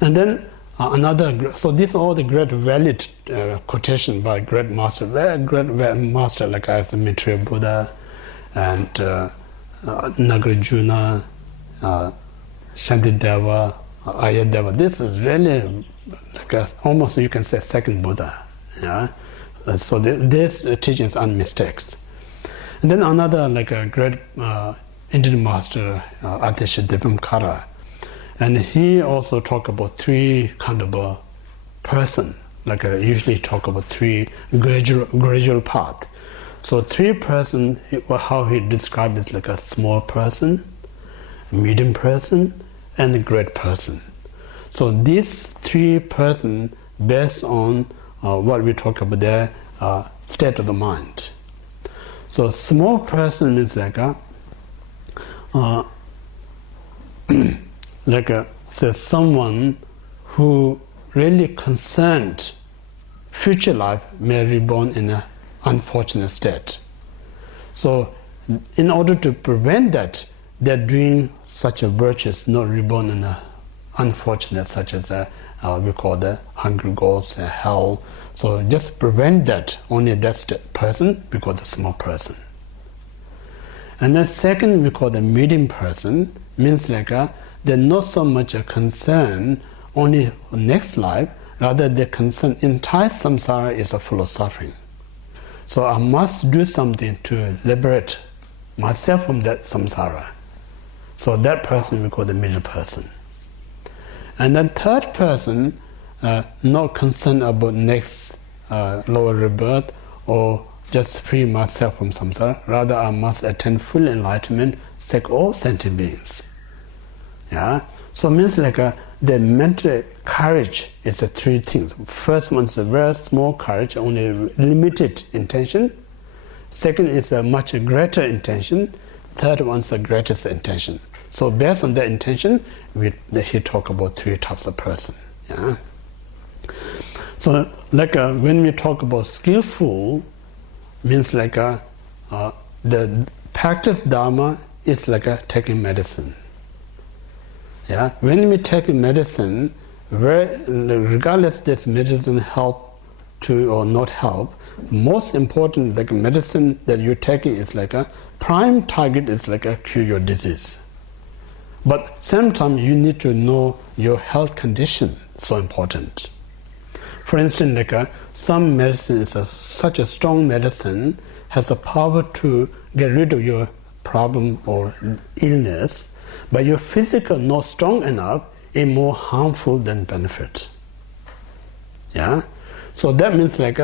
And then so these are all the great valid quotation by great master, very great master like Maitreya Buddha and Nagarjuna, Shantideva, Ayadeva. This is really like almost you can say second Buddha. Yeah, so these teachings are mistakes. And then another like a great Indian master, Atisha Dipamkara, and he also talk about three kind of a person, like usually talk about three gradual path. So three person, how he described is like a small person, medium person, and a great person. So these three person based on what we talk about their state of the mind. So small person means like say someone who really concerned future life may reborn in an unfortunate state. So in order to prevent that, they're doing such a virtues, not reborn in an unfortunate, such as we call the hungry ghost, hell. So just prevent that, only that person, we call the small person. And then second, we call the medium person, means like they're not so much a concern only next life, rather they're concerned entire samsara is full of suffering. So I must do something to liberate myself from that samsara. So that person we call the middle person. And then third person, not concerned about next lower rebirth or just free myself from samsara, rather I must attain full enlightenment, save all sentient beings. Yeah, so it means like the mental courage is the three things. First one is a very small courage, only limited intention. Second is a much greater intention. Third one is the greatest intention. So based on that intention, he talk about three types of person. Yeah. So like when we talk about skillful, means like the practice dharma is like taking medicine. Yeah, when we take medicine, regardless this medicine help to or not help, most important like medicine that you're taking is like a prime target is like a cure your disease. But sometimes you need to know your health condition, so important. For instance, like some medicine is such a strong medicine, has the power to get rid of your problem or illness, but your physical not strong enough, is more harmful than benefit. Yeah, so that means like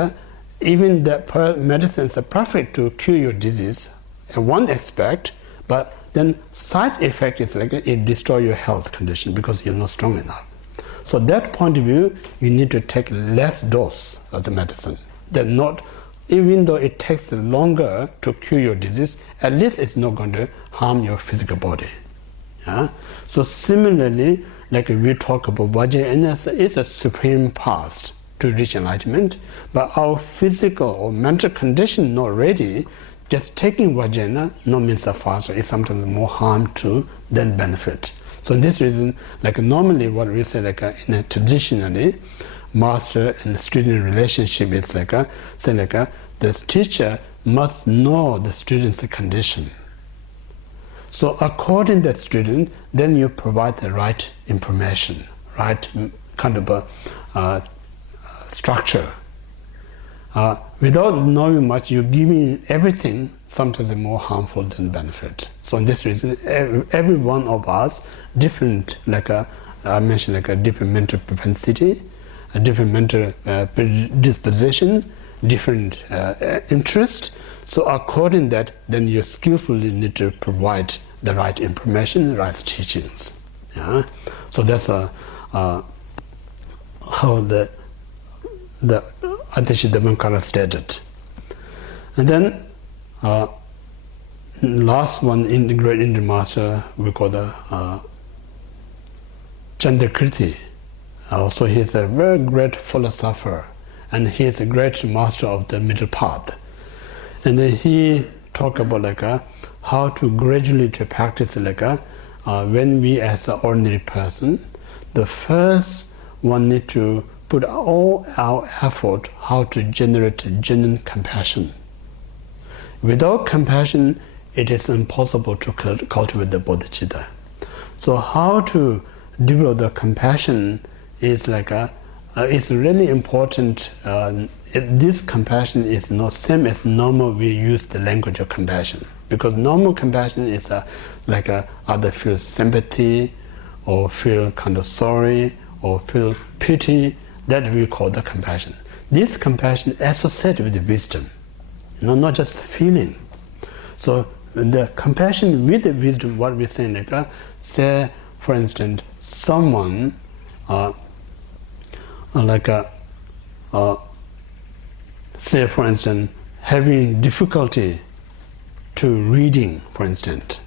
even that medicine is perfect to cure your disease in one aspect, but then side effect is like it destroy your health condition because you're not strong enough. So that point of view, you need to take less dose of the medicine. Then not, even though it takes longer to cure your disease, at least it's not going to harm your physical body. Yeah? So similarly, like we talk about Vajrayana is a supreme path to reach enlightenment, but our physical or mental condition not ready, just taking Vajrayana not means a faster, it's sometimes more harm to than benefit. So this reason, like normally what we say like in a traditionally, master and student relationship is like the teacher must know the student's condition. So according to that student, then you provide the right information, right kind of a structure. Without knowing much, you're giving everything, sometimes more harmful than benefit. So in this reason, every one of us, different, like I mentioned, like a different mental propensity, a different mental disposition, different interest. So according to that, then you skillfully need to provide the right information, right teachings. Yeah? So that's how the Atisha Dhamchoe stated. And then last one in the great Indian master we call the Chandrakirti. So he is a very great philosopher, and he is a great master of the middle path. And then he talk about like how to gradually to practice like when we as an ordinary person, the first one need to put all our effort how to generate genuine compassion. Without compassion, it is impossible to cultivate the bodhicitta. So how to develop the compassion is it's really important. This compassion is not same as normal we use the language of compassion, because normal compassion is either feel sympathy or feel kind of sorry or feel pity. That we call the compassion. This compassion associated with wisdom, not just feeling. So the compassion with the wisdom, what we say, say for instance, someone say for instance having difficulty to reading, for instance.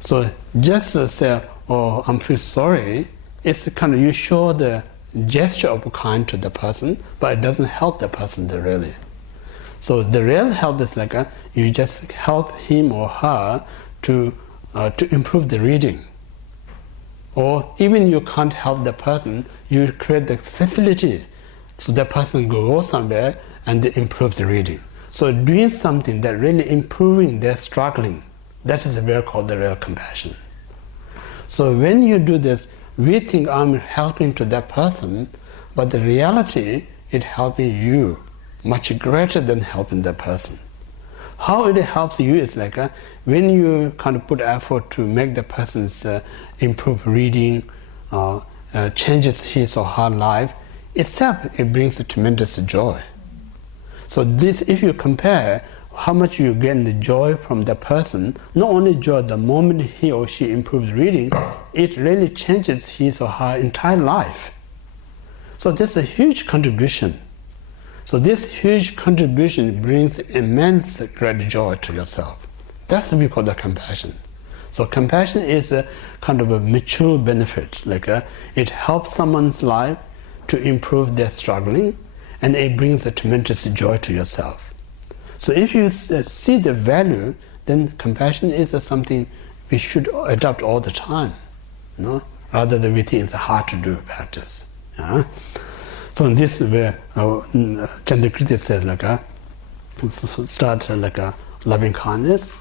So just say, "Oh, I'm feel sorry." It's kind of you show the gesture of kind to the person, but it doesn't help the person really. So the real help is you just help him or her to improve the reading. Or even you can't help the person, you create the facility so the person go somewhere and they improve the reading. So doing something that really improving their struggling, that is where called the real compassion. So when you do this, we think I'm helping to that person, but the reality it helping you much greater than helping that person. How it helps you is when you kind of put effort to make the person's improve reading, changes his or her life, itself it brings a tremendous joy. So this, if you compare how much you get the joy from the person, not only joy the moment he or she improves reading, it really changes his or her entire life. So this is a huge contribution. So this huge contribution brings immense great joy to yourself. That's what we call the compassion. So compassion is a kind of a mutual benefit. It helps someone's life to improve their struggling, and it brings a tremendous joy to yourself. So if you see the value, then compassion is something we should adopt all the time, rather than we think it's a hard to do practice. So in this way, Chandrakriti says start loving kindness,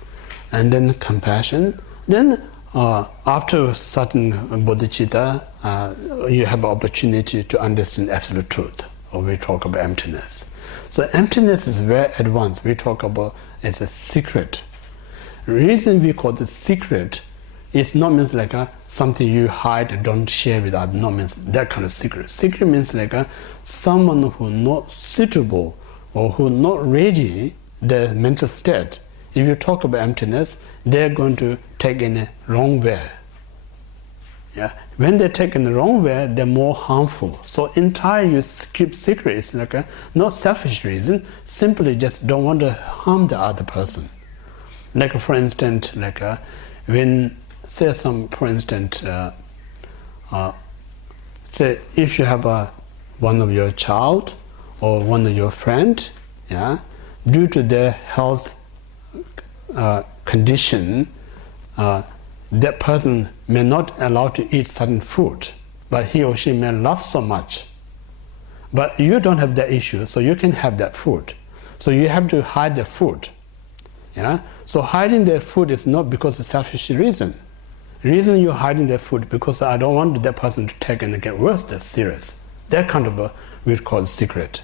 and then compassion. Then after certain bodhicitta, you have opportunity to understand absolute truth, or we talk about emptiness. So emptiness is very advanced. We talk about it's a secret. The reason we call it secret is not means something you hide, don't share with others. Not means that kind of secret. Secret means someone who not suitable or who not ready their mental state. If you talk about emptiness, they're going to take in a wrong way. Yeah. When they take in the wrong way, they're more harmful. So entire you keep secret is not selfish reason, simply just don't want to harm the other person. For instance, when say for instance, say if you have one of your child or one of your friend, due to their health condition, that person may not allow to eat certain food, but he or she may love so much. But you don't have that issue, so you can have that food. So you have to hide the food. So hiding the food is not because of selfish reason. Reason you're hiding the food because I don't want that person to take and get worse. That's serious. That kind of we call secret.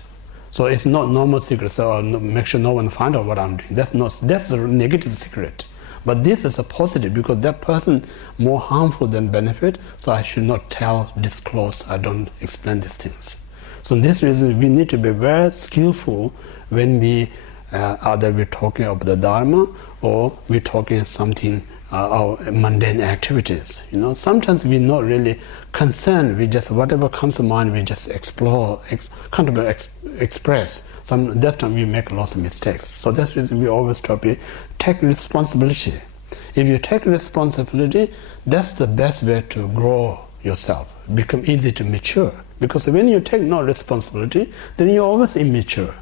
So it's not normal secret. So make sure no one find out what I'm doing. That's a negative secret. But this is a positive because that person more harmful than benefit. So I should not disclose. I don't explain these things. So this reason we need to be very skillful when we either we're talking about the Dharma or we're talking something our mundane activities. Sometimes we're not really concerned. We just whatever comes to mind, we just explore, express. That time we make lots of mistakes. So that's reason we always try to take responsibility. If you take responsibility, that's the best way to grow yourself, become easy to mature. Because when you take no responsibility, then you're always immature.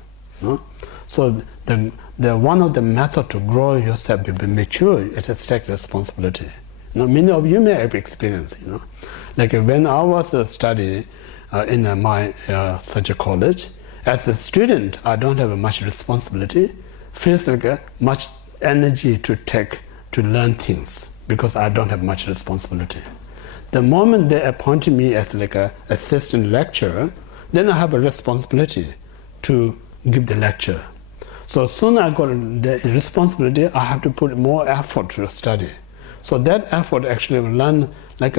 So the one of the method to grow yourself to be mature is to take responsibility. Many of you may have experienced, Like when I was studying in my such a college, as a student, I don't have much responsibility, feels like much energy to take to learn things because I don't have much responsibility. The moment they appointed me as like a assistant lecturer, then I have a responsibility to give the lecture. So soon I got the responsibility, I have to put more effort to study. So that effort actually learn like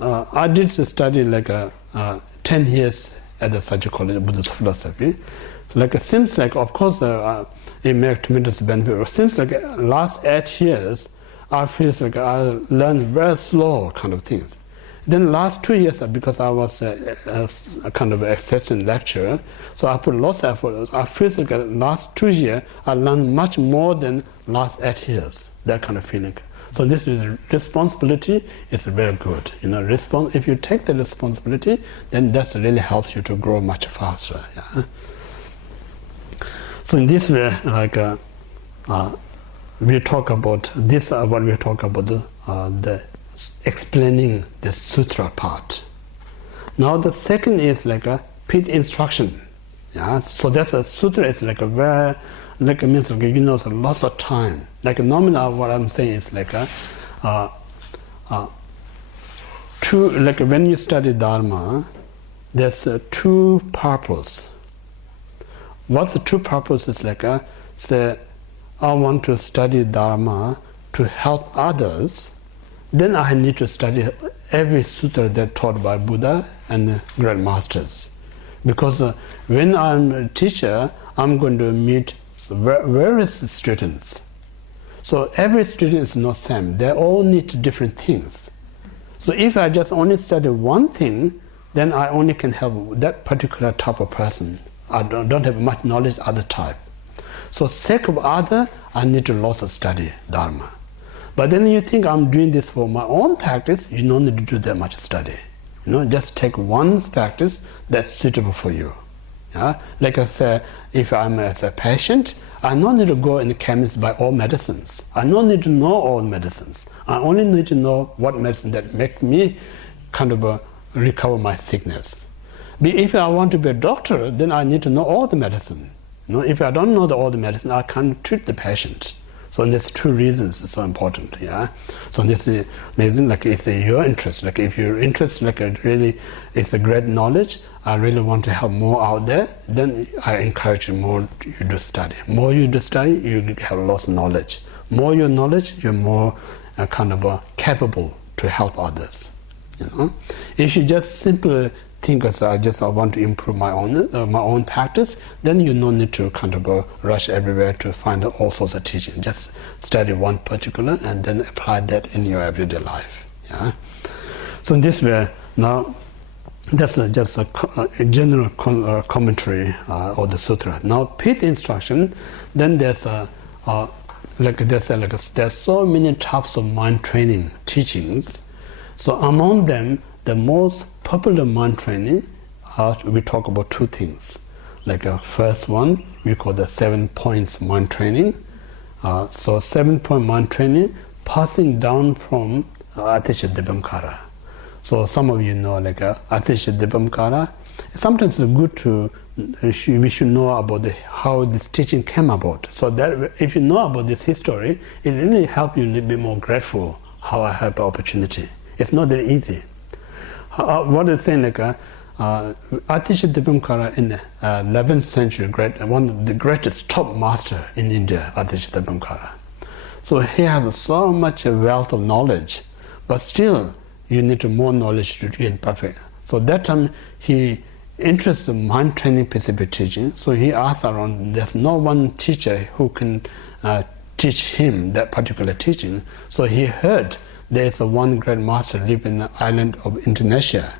I did study like 10 years at the Sachen College of Buddhist philosophy. Like it seems like, of course, it made tremendous benefit. It seems like last 8 years, I feel like I learned very slow kind of things. Then last 2 years, because I was a kind of assistant lecturer, so I put lots of effort. I feel like last 2 years, I learned much more than last 8 years, that kind of feeling. So this is responsibility is very good. If you take the responsibility, then that really helps you to grow much faster. Yeah? So in this way, like we talk about this. What we talk about the explaining the sutra part. Now the second is like a pit instruction. Yeah. So that's a sutra. Is like a very means like lots of time. Like normally, what I'm saying is like like when you study Dharma, there's two purposes. What's the true purpose is like say, I want to study Dharma to help others, then I need to study every sutra that's taught by Buddha and the great masters. Because when I'm a teacher, I'm going to meet various students. So every student is not the same. They all need different things. So if I just only study one thing, then I only can help that particular type of person. I don't have much knowledge other type. So sake of other, I need to lots of study Dharma. But then you think I'm doing this for my own practice, you don't need to do that much study. Just take one practice that's suitable for you. Yeah? Like I said, if I'm as a patient, I don't need to go in the chemist buy all medicines. I don't need to know all medicines. I only need to know what medicine that makes me kind of recover my sickness. But if I want to be a doctor, then I need to know all the medicine. If I don't know all the medicine, I can't treat the patient. So there's two reasons it's so important. Yeah. So this is reason like it's your interest. Like if your interest like really is a great knowledge, I really want to help more out there, then I encourage more you to study. More you do study, you have lots of knowledge. More your knowledge, you're more kind of capable to help others. If you just simply think as I want to improve my own practice, then you don't need to kind of rush everywhere to find all sorts of teaching. Just study one particular and then apply that in your everyday life. Yeah. So in this way, now that's just a general commentary of the sutra. Now, pith instruction. Then there's there's so many types of mind training teachings. So among them, the most popular mind training, we talk about two things. Like first one, we call the 7 points mind training. So 7-point mind training, passing down from Atisha Dibamkara. So some of you know like Atisha Dibamkara. Sometimes it's good to, we should know about how this teaching came about. So that if you know about this history, it really helps you a little bit more grateful how I have the opportunity. It's not that easy. What is saying like Atisha Dibamkara in the 11th century, one of the greatest top master in India, Atisha Dibamkara. So he has so much wealth of knowledge, but still you need more knowledge to get perfect. So that time he interested in mind training principle teaching. So he asked around. There's no one teacher who can teach him that particular teaching. So he heard there's one great master live in the island of Indonesia.